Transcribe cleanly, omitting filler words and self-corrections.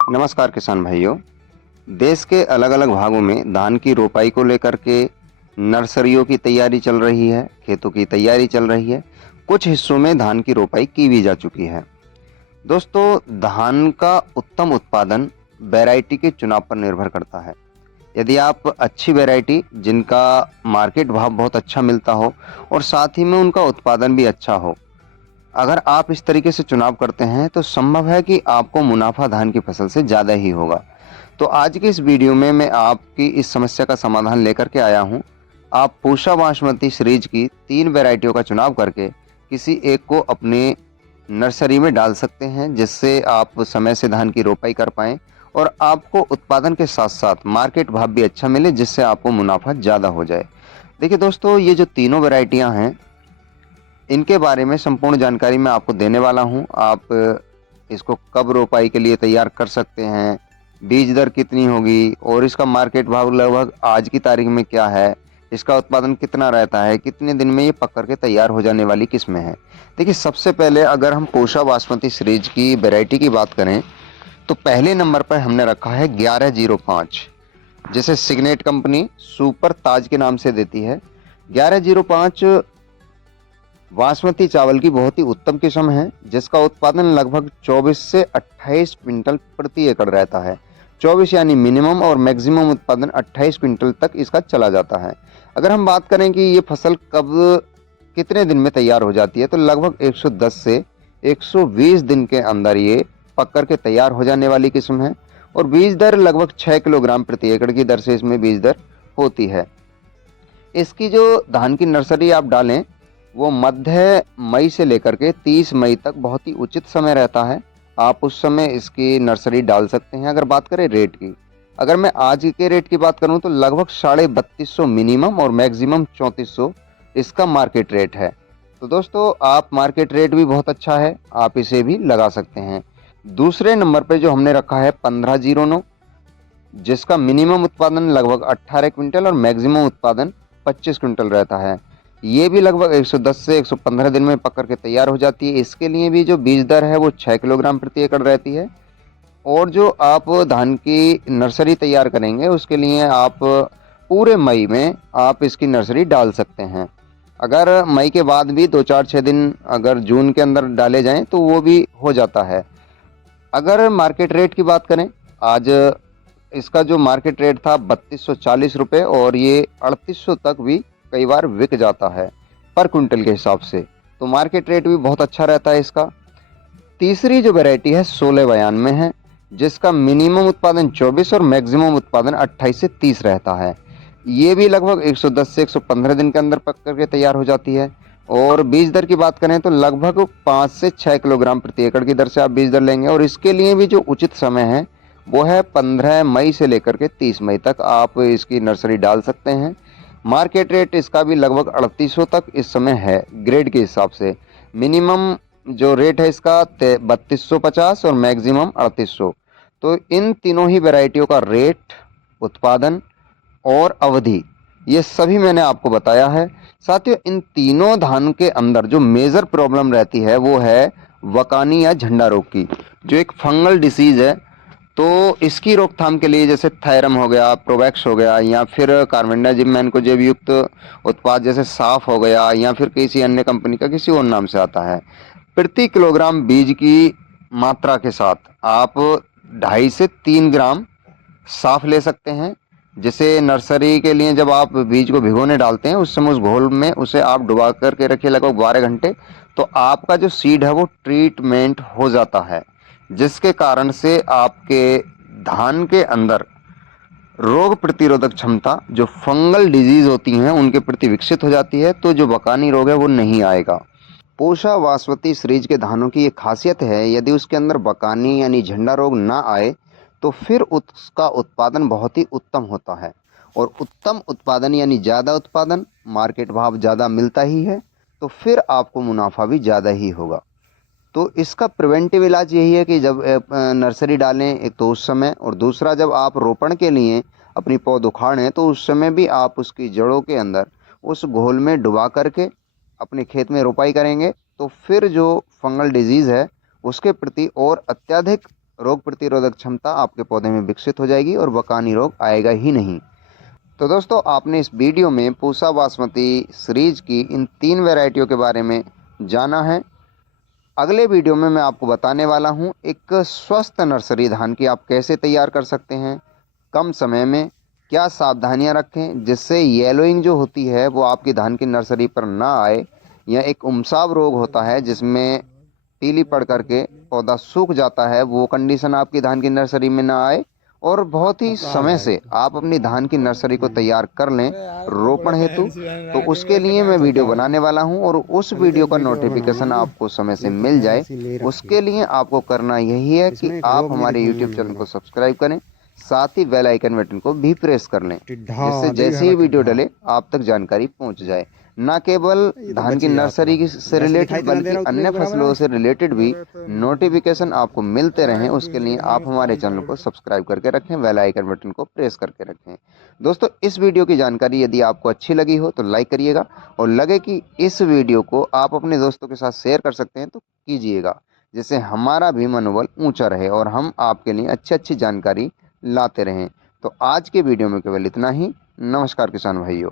नमस्कार किसान भाइयों। देश के अलग अलग भागों में धान की रोपाई को लेकर के नर्सरियों की तैयारी चल रही है, खेतों की तैयारी चल रही है। कुछ हिस्सों में धान की रोपाई की भी जा चुकी है। दोस्तों, धान का उत्तम उत्पादन वैरायटी के चुनाव पर निर्भर करता है। यदि आप अच्छी वैरायटी जिनका मार्केट भाव बहुत अच्छा मिलता हो और साथ ही में उनका उत्पादन भी अच्छा हो, अगर आप इस तरीके से चुनाव करते हैं तो संभव है कि आपको मुनाफा धान की फसल से ज़्यादा ही होगा। तो आज की इस वीडियो में मैं आपकी इस समस्या का समाधान लेकर के आया हूं। आप पूसा बासमती सीरीज की 3 वैरायटियों का चुनाव करके किसी एक को अपने नर्सरी में डाल सकते हैं, जिससे आप समय से धान की रोपाई कर पाएँ और आपको उत्पादन के साथ-साथ मार्केट भाव भी अच्छा मिले, जिससे आपको मुनाफा ज़्यादा हो जाए। देखिए दोस्तों, ये जो तीनों वैरायटियाँ हैं, इनके बारे में संपूर्ण जानकारी मैं आपको देने वाला हूं। आप इसको कब रोपाई के लिए तैयार कर सकते हैं, बीज दर कितनी होगी और इसका मार्केट भाव लगभग आज की तारीख में क्या है, इसका उत्पादन कितना रहता है, कितने दिन में ये पक करके तैयार हो जाने वाली किस्में हैं। देखिए, सबसे पहले अगर हम पूसा बासमती सीरीज की वैरायटी की बात करें तो पहले नंबर पर हमने रखा है 1105, जिसे सिग्नेट कंपनी सुपर ताज के नाम से देती है। 1105 बासमती चावल की बहुत ही उत्तम किस्म है, जिसका उत्पादन लगभग 24 से 28 क्विंटल प्रति एकड़ रहता है। 24 यानी मिनिमम और मैक्सिमम उत्पादन 28 क्विंटल तक इसका चला जाता है। अगर हम बात करें कि ये फसल कब कितने दिन में तैयार हो जाती है, तो लगभग 110 से 120 दिन के अंदर ये पक कर के तैयार हो जाने वाली किस्म है और बीज दर लगभग 6 किलोग्राम प्रति एकड़ की दर से इसमें बीज दर होती है। इसकी जो धान की नर्सरी आप डालें, वो मध्य मई से लेकर के 30 मई तक बहुत ही उचित समय रहता है। आप उस समय इसकी नर्सरी डाल सकते हैं। अगर बात करें रेट की, अगर मैं आज के रेट की बात करूं तो लगभग 3250 मिनिमम और मैक्सिमम 3400 इसका मार्केट रेट है। तो दोस्तों, आप मार्केट रेट भी बहुत अच्छा है, आप इसे भी लगा सकते हैं। दूसरे नंबर पे जो हमने रखा है 1509, जिसका मिनिमम उत्पादन लगभग 18 क्विंटल और मैक्सिमम उत्पादन 25 क्विंटल रहता है। ये भी लगभग 110 से 115 दिन में पक करके तैयार हो जाती है। इसके लिए भी जो बीज दर है वो 6 किलोग्राम प्रति एकड़ रहती है और जो आप धान की नर्सरी तैयार करेंगे उसके लिए आप पूरे मई में आप इसकी नर्सरी डाल सकते हैं। अगर मई के बाद भी 2-4-6 दिन अगर जून के अंदर डाले जाएं तो वो भी हो जाता है। अगर मार्केट रेट की बात करें, आज इसका जो मार्केट रेट था 3240 रुपये और ये 3800 तक भी कई बार बिक जाता है पर क्विंटल के हिसाब से। तो मार्केट रेट भी बहुत अच्छा रहता है इसका। तीसरी जो वैरायटी है 1692 है, जिसका मिनिमम उत्पादन 24 और मैक्सिमम उत्पादन 28 से 30 रहता है। ये भी लगभग 110 से 115 दिन के अंदर पक करके तैयार हो जाती है और बीज दर की बात करें तो लगभग 5 से 6 किलोग्राम प्रति एकड़ की दर से आप बीज दर लेंगे और इसके लिए भी जो उचित समय है वो है 15 मई से लेकर के 30 मई तक आप इसकी नर्सरी डाल सकते हैं। मार्केट रेट इसका भी लगभग 3800 तक इस समय है ग्रेड के हिसाब से। मिनिमम जो रेट है इसका 3250 और मैक्सिमम 3800। तो इन तीनों ही वैरायटियों का रेट, उत्पादन और अवधि, ये सभी मैंने आपको बताया है। साथियों, इन तीनों धान के अंदर जो मेजर प्रॉब्लम रहती है वो है वकानी या झंडा रोग की, जो एक फंगल डिसीज है। तो इसकी रोकथाम के लिए जैसे थायरम हो गया, प्रोवैक्स हो गया या फिर कार्बेंडाजिम मैनकोजेब युक्त उत्पाद जैसे साफ हो गया या फिर किसी अन्य कंपनी का किसी और नाम से आता है, प्रति किलोग्राम बीज की मात्रा के साथ आप 2.5 से 3 ग्राम साफ ले सकते हैं। जैसे नर्सरी के लिए जब आप बीज को भिगोने डालते हैं उस समय उस घोल में उसे आप डुबा करके रखिए लगभग 12 घंटे, तो आपका जो सीड है वो ट्रीटमेंट हो जाता है, जिसके कारण से आपके धान के अंदर रोग प्रतिरोधक क्षमता जो फंगल डिजीज होती हैं उनके प्रति विकसित हो जाती है, तो जो बकानी रोग है वो नहीं आएगा। पूसा बासमती सीरीज के धानों की ये खासियत है, यदि उसके अंदर बकानी यानी झंडा रोग ना आए तो फिर उसका उत्पादन बहुत ही उत्तम होता है और उत्तम उत्पादन यानी ज़्यादा उत्पादन, मार्केट भाव ज़्यादा मिलता ही है, तो फिर आपको मुनाफा भी ज़्यादा ही होगा। तो इसका प्रिवेंटिव इलाज यही है कि जब नर्सरी डालें एक तो उस समय, और दूसरा जब आप रोपण के लिए अपनी पौध उखाड़ें तो उस समय भी आप उसकी जड़ों के अंदर उस घोल में डुबा करके अपने खेत में रोपाई करेंगे, तो फिर जो फंगल डिजीज़ है उसके प्रति और अत्यधिक रोग प्रतिरोधक क्षमता आपके पौधे में विकसित हो जाएगी और बकानी रोग आएगा ही नहीं। तो दोस्तों, आपने इस वीडियो में पूसा बासमती सीरीज की इन 3 वैरायटियों के बारे में जाना है। अगले वीडियो में मैं आपको बताने वाला हूं एक स्वस्थ नर्सरी धान की आप कैसे तैयार कर सकते हैं, कम समय में क्या सावधानियां रखें जिससे येलोइंग जो होती है वो आपकी धान की नर्सरी पर ना आए, या एक उमसाव रोग होता है जिसमें पीली पड़ करके पौधा सूख जाता है, वो कंडीशन आपकी धान की नर्सरी में ना आए, और बहुत ही समय से आप अपनी धान की नर्सरी को तैयार कर लें रोपण हेतु। तो उसके लिए मैं वीडियो बनाने वाला हूं, और उस वीडियो का नोटिफिकेशन आपको समय से मिल जाए, उसके लिए आपको करना यही है कि आप हमारे यूट्यूब चैनल को सब्सक्राइब करें, साथ ही बेल आइकन बटन को भी प्रेस कर लें, जिससे जैसे ही वीडियो डले आप तक जानकारी पहुंच जाए। न केवल धान की नर्सरी से रिलेटेड बल्कि अन्य फसलों से रिलेटेड भी नोटिफिकेशन आपको मिलते रहें, उसके लिए आप हमारे चैनल को सब्सक्राइब करके रखें, बेल आइकन बटन को प्रेस करके रखें। दोस्तों, इस वीडियो की जानकारी यदि आपको अच्छी लगी हो तो लाइक करिएगा, और लगे कि इस वीडियो को आप अपने दोस्तों के साथ शेयर कर सकते हैं तो कीजिएगा, जिससे हमारा भी मनोबल ऊंचा रहे और हम आपके लिए अच्छी अच्छी जानकारी लाते रहें। तो आज के वीडियो में केवल इतना ही। नमस्कार किसान भाइयों।